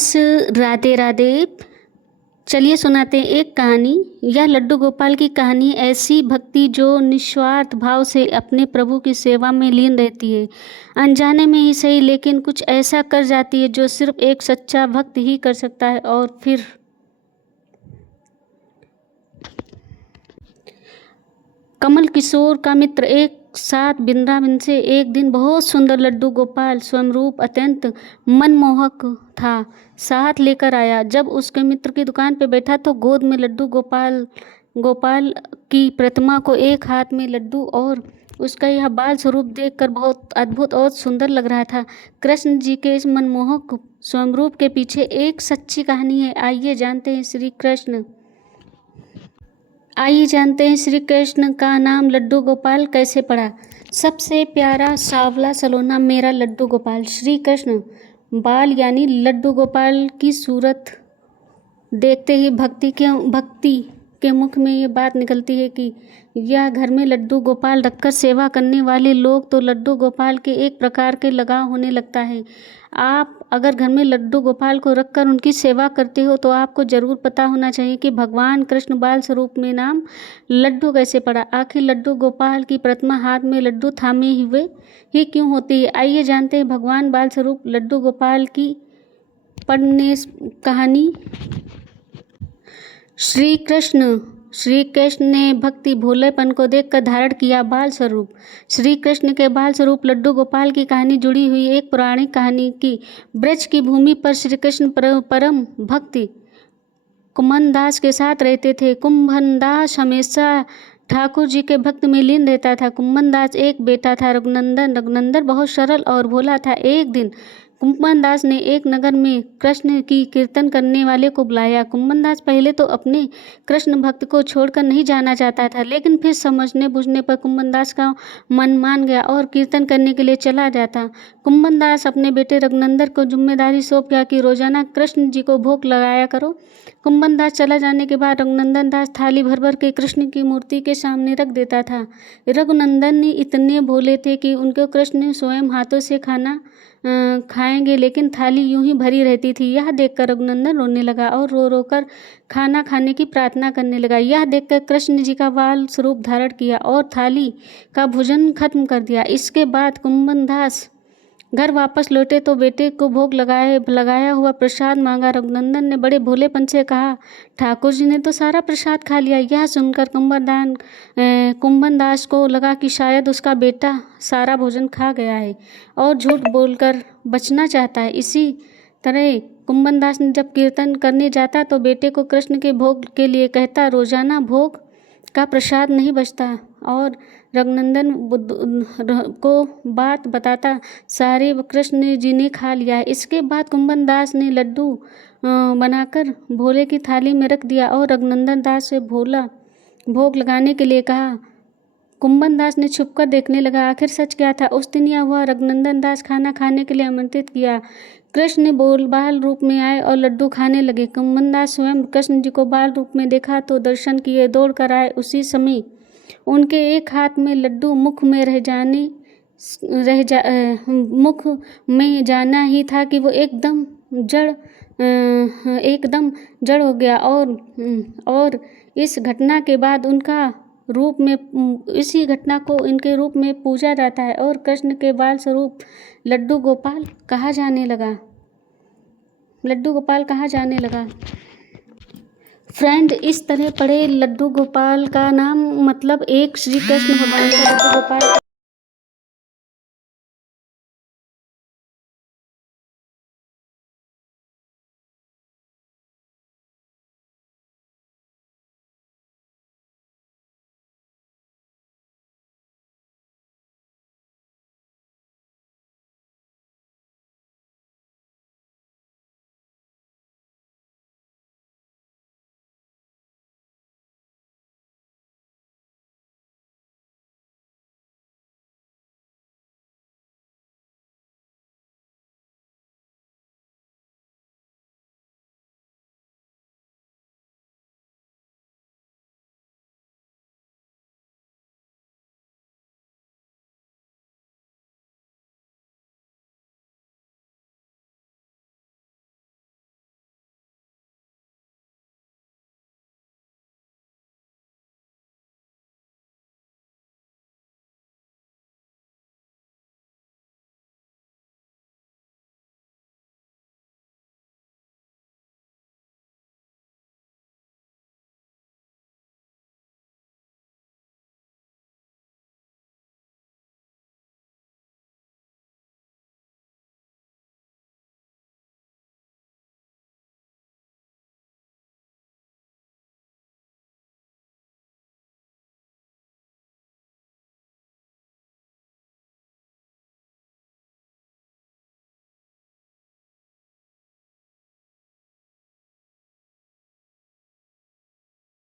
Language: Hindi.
फ्रेंड्स, राधे राधे। चलिए सुनाते हैं एक कहानी। यह लड्डू गोपाल की कहानी ऐसी भक्ति जो निस्वार्थ भाव से अपने प्रभु की सेवा में लीन रहती है। अनजाने में ही सही, लेकिन कुछ ऐसा कर जाती है जो सिर्फ एक सच्चा भक्त ही कर सकता है। और फिर कमल किशोर का मित्र एक साथ वृंदावन से एक दिन बहुत सुंदर लड्डू गोपाल स्वयंरूप अत्यंत मनमोहक था साथ लेकर आया। जब उसके मित्र की दुकान पर बैठा तो गोद में लड्डू गोपाल की प्रतिमा को एक हाथ में लड्डू और उसका यह बाल स्वरूप देखकर बहुत अद्भुत और सुंदर लग रहा था। कृष्ण जी के इस मनमोहक स्वयंरूप के पीछे एक सच्ची कहानी है। आइए जानते हैं श्री कृष्ण का नाम लड्डू गोपाल कैसे पड़ा। सबसे प्यारा सावला सलोना मेरा लड्डू गोपाल। श्री कृष्ण बाल यानी लड्डू गोपाल की सूरत देखते ही भक्ति के मुख में ये बात निकलती है कि यह घर में लड्डू गोपाल रखकर सेवा करने वाले लोग तो लड्डू गोपाल के एक प्रकार के लगाव होने लगता है। आप अगर घर में लड्डू गोपाल को रखकर उनकी सेवा करते हो तो आपको ज़रूर पता होना चाहिए कि भगवान कृष्ण बाल स्वरूप में नाम लड्डू कैसे पड़ा। आखिर लड्डू गोपाल की प्रतिमा हाथ में लड्डू थामे हुए ही क्यों होती है। आइए जानते हैं भगवान बाल स्वरूप लड्डू गोपाल की पढ़ने कहानी। श्री कृष्ण ने भक्ति भोलेपन को देखकर धारण किया बाल स्वरूप। श्री कृष्ण के बाल स्वरूप लड्डू गोपाल की कहानी जुड़ी हुई एक पौराणिक कहानी की। ब्रज की भूमि पर श्री कृष्ण परम भक्ति कुंभन दास के साथ रहते थे। कुंभन दास हमेशा ठाकुर जी के भक्त में लीन रहता था। कुंभन दास एक बेटा था रघुनंदन बहुत सरल और भोला था। एक दिन कुंभन दास ने एक नगर में कृष्ण की कीर्तन करने वाले को बुलाया। कुंभन दास पहले तो अपने कृष्ण भक्त को छोड़कर नहीं जाना चाहता था, लेकिन फिर समझने बुझने पर कुंभन दास का मन मान गया और कीर्तन करने के लिए चला जाता। कुंभन दास अपने बेटे रघुनंदन को जिम्मेदारी सौंप गया कि रोजाना कृष्ण जी को भोग लगाया करो। कुंभन दास चला जाने के बाद रघुनंदन दास थाली भर भर के कृष्ण की मूर्ति के सामने रख देता था। रघुनंदन इतने भोले थे कि उनको कृष्ण स्वयं हाथों से खाना खाएंगे, लेकिन थाली यूं ही भरी रहती थी। यह देखकर रघुनंदन रोने लगा और रो रो कर खाना खाने की प्रार्थना करने लगा। यह देखकर कृष्ण जी का बाल स्वरूप धारण किया और थाली का भोजन खत्म कर दिया। इसके बाद कुंभन दास घर वापस लौटे तो बेटे को भोग लगाया हुआ प्रसाद मांगा। रघुनंदन ने बड़े भोलेपन से कहा, ठाकुर जी ने तो सारा प्रसाद खा लिया। यह सुनकर कुंभन दास को लगा कि शायद उसका बेटा सारा भोजन खा गया है और झूठ बोलकर बचना चाहता है। इसी तरह कुंभन दास ने जब कीर्तन करने जाता तो बेटे को कृष्ण के भोग के लिए कहता, रोजाना भोग का प्रसाद नहीं बचता, और रघुनंदन को बात बताता सारे कृष्ण जी ने खा लिया। इसके बाद कुंभन दास ने लड्डू बनाकर भोले की थाली में रख दिया और रघुनंदन दास से भोग लगाने के लिए कहा। कुंभन दास ने छुपकर देखने लगा आखिर सच क्या था। उस दिन यह हुआ, रघुनंदन दास खाना खाने के लिए आमंत्रित किया। कृष्ण बाल रूप में आए और लड्डू खाने लगे। कुंभन दास स्वयं कृष्ण जी को बाल रूप में देखा तो दर्शन किए, दौड़ कर आए। उसी समय उनके एक हाथ में लड्डू मुख में जाना ही था कि वो एकदम जड़ हो गया। और इस घटना के बाद इसी घटना को इनके रूप में पूजा जाता है और कृष्ण के बाल स्वरूप लड्डू गोपाल कहा जाने लगा। फ्रेंड, इस तरह पढ़े लड्डू गोपाल का नाम मतलब एक श्री कृष्ण भगवान का लड्डू गोपाल।